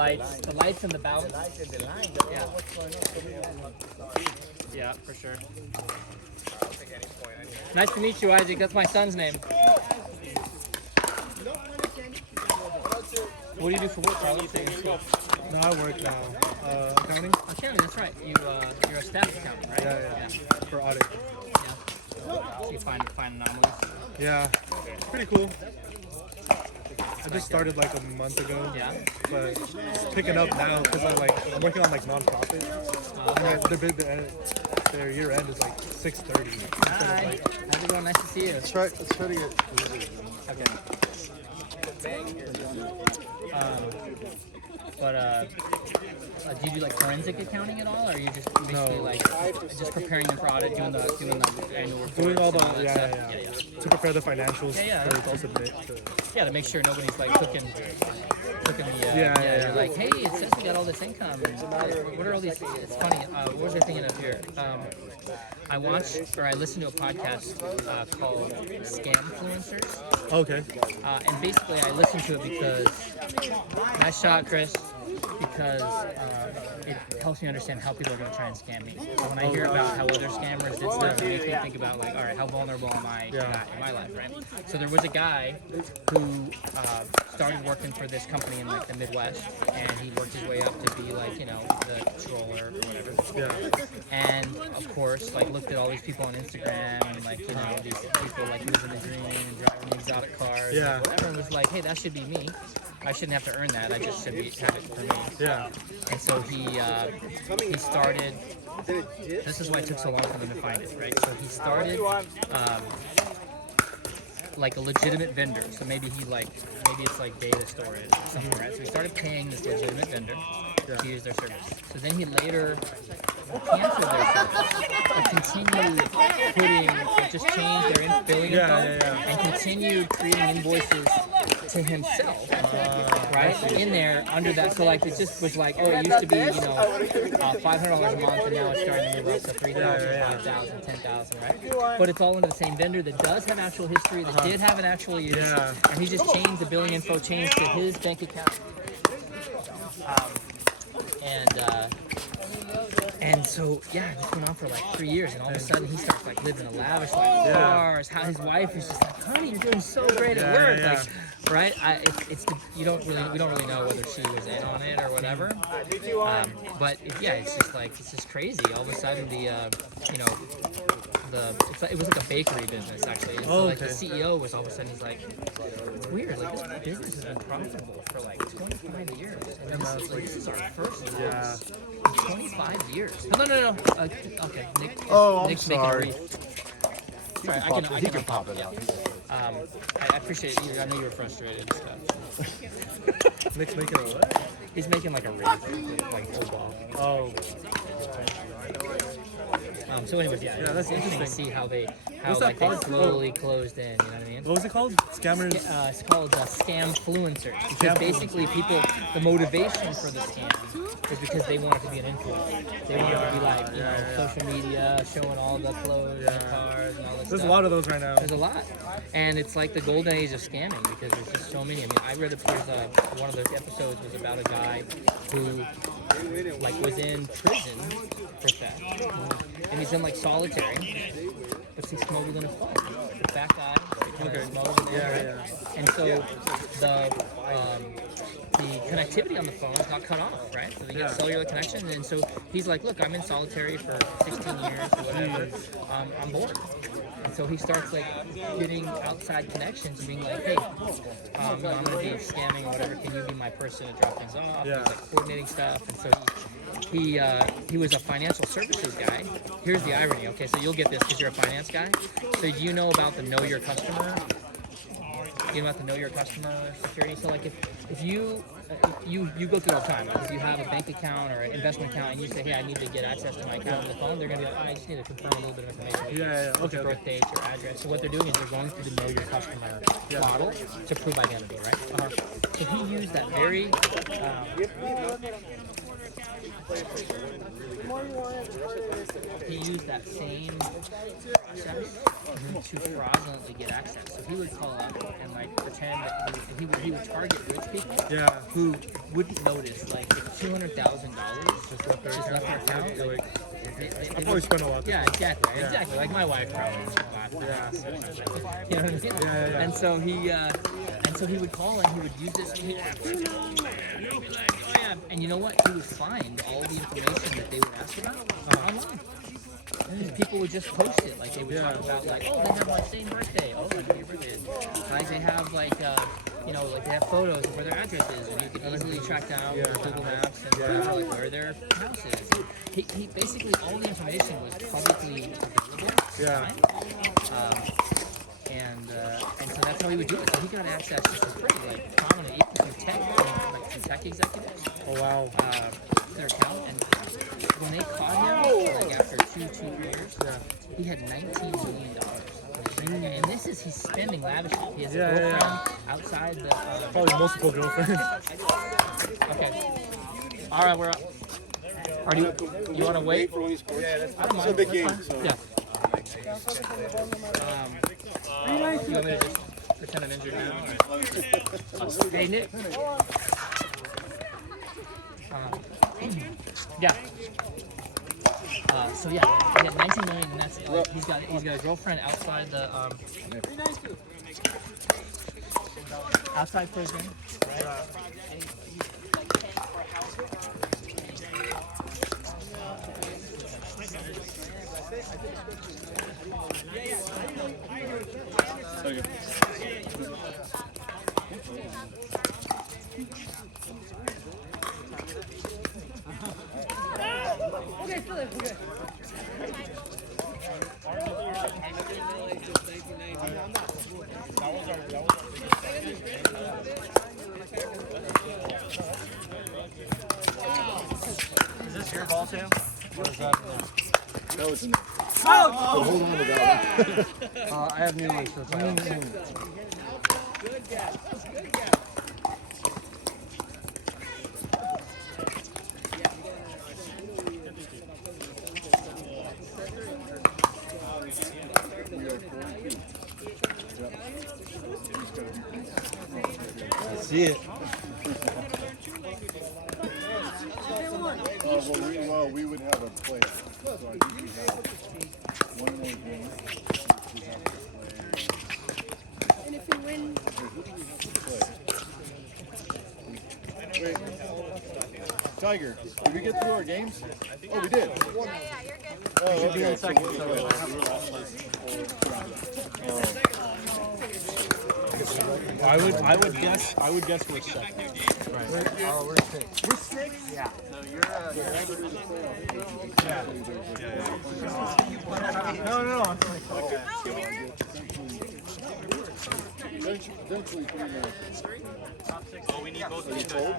lights and the balance. Yeah. Yeah, for sure. Nice to meet you, Isaac. That's my son's name. What do you do for work, Carlos? No, I work now. Accounting? Accounting, that's right. You're a staff accountant, right? Yeah. For audit. Yeah. So you find anomalies. Yeah, it's pretty cool. I just started like a month ago. Yeah. But it's picking up now because I'm working on like nonprofit. Their year end is like 6:30. Hi. How's it going? Nice to see you. Let's try to get. Okay. Do you do like forensic accounting at all, or are you just basically just preparing them for audit, doing the annual reports? Doing all the yeah. to prepare the financials Yeah. for submit. To make sure nobody's like cooking the You're like, hey, it says we got all this income. And what are all these? It's funny. What was I thinking of here? I listened to a podcast called Scamfluencers. Okay. And basically, I listened to it because nice shot, Chris. Because it helps me understand how people are going to try and scam me. So when I hear about how other scammers did stuff, it makes me think about like, all right, how vulnerable am I to that in my life, right? So there was a guy who started working for this company in like the Midwest, and he worked his way up to be like, the controller or whatever. Yeah. And of course, like looked at all these people on Instagram and like, these people like living the dream and driving exotic cars. Yeah. And whatever, and was like, hey, that should be me. I shouldn't have to earn that. I just should have it for me. Yeah. And so he started. This is why it took so long for them to find it, right? So he started like a legitimate vendor. So maybe it's like data storage or something, right? So he started paying this legitimate vendor to use their service. So then he later canceled their service, but continued just changed their billing info and continued creating invoices to himself, right? In there under that, so like it just was like, it used to be $500 a month, and now it's starting to move up to $3,000, $5,000, $10,000, right? But it's all under the same vendor that does have actual history, that did have an actual use, and he just changed the billing info, changed to his bank account, and so this went on for like 3 years, and all of a sudden he starts like living a lavish life, cars. How his wife is just like, honey, you're doing so great at work, like. Right, we don't really know whether she was in on it or whatever, but it's just crazy. All of a sudden, it was like a bakery business actually. And so the CEO was all of a sudden he's like, it's weird. Like this business has been profitable for like 25 years, and this is our first year in 25 years. No. Okay, Nick's sorry. Making I can pop it out. I appreciate you. I know you were frustrated and stuff. Nick's making a what? He's making like a rig, like full ball. Oh. So anyways, that's interesting to see how they slowly closed in. You know what I mean? What was it called? Scammers? It's called Scamfluencers. Because basically the motivation for the scam is because they wanted to be an influencer. They wanted to be like, social media, showing all the clothes and the cars and all this stuff. There's a lot of those right now. There's a lot. And it's like the golden age of scamming because there's just so many. I mean, I read one of those episodes was about a guy who was in prison for theft. And he's in like solitary, but he's smuggled in his phone. The fat guy, smuggled in there, right? And so the connectivity on the phone got cut off, right? So they get cellular connection, and so he's like, look, I'm in solitary for 16 years or whatever. I'm bored. And so he starts like getting outside connections and being like, hey, I'm going to be scamming or whatever. Can you be my person to drop things off? He's like coordinating stuff. And so he was a financial services guy. Here's the irony. Okay, so you'll get this because you're a finance guy. So do you know about the know your customer? You know about the know your customer security? So like if you go through it all the time. Like if you have a bank account or an investment account and you say, hey, I need to get access to my account on the phone, they're going to be like, I just need to confirm a little bit of information. What's your birth date, your address. So what they're doing is they're going through the know your customer model to prove identity, right? So he used that very... he used that same process to fraudulently get access. So he would call up and like pretend pretend that he would target rich people Yeah. who wouldn't notice, like if $200,000 Just left their just left their account. account. You're Like, like, they I would- probably spent a lot. yeah, exactly. Like my wife probably. Yeah. You know what I mean? Yeah. And so he would call and he would use this. He'd be like, oh yeah. And you know what? He would find all the information that they would ask about online. Because people would just post it, like they would talk about, like, oh, they have my same birthday. Oh, my birthday is. Like they have like, like they have photos of where their address is, and you can easily track down with Google Maps and like where their house is. He basically all the information was publicly available. Yeah. And so that's how he would do it. So he got access to some pretty like prominent, even some tech executives. Oh wow. Their account, and when they caught him, like after two years, he had $19 million. And this is, he's spending lavishly. He has a girlfriend outside the. Probably multiple girlfriends. Okay. All right, we're up. Or do you want to wait? Yeah, I don't mind. it's a big That's game. fine. So. Yeah. You want me to just pretend I'm injured now? Hey, Nick. Yeah. So yeah, he had 19 million, and that's he's got a girlfriend outside the outside prison, right? Is this your ball, Sam? Or is that? That was in there. So hold on to that one. I have new ones for the See it. Well, we would have a play. So I think we have one more game. We have to play. And if we win, Wait. Tiger, did we get through our games? Oh, we did. yeah, you're good. Oh, should be okay. in second, So so we'll we might I would guess we're second. We're six. We're six? Yeah. No, you're No. I'm Eventually, 3 minutes. Oh, we need both of Are you these. cold?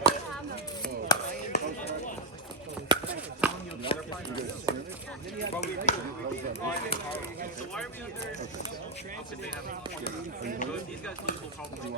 You guys scrimmage? How's that? So why are we under? Because they have. These guys will probably.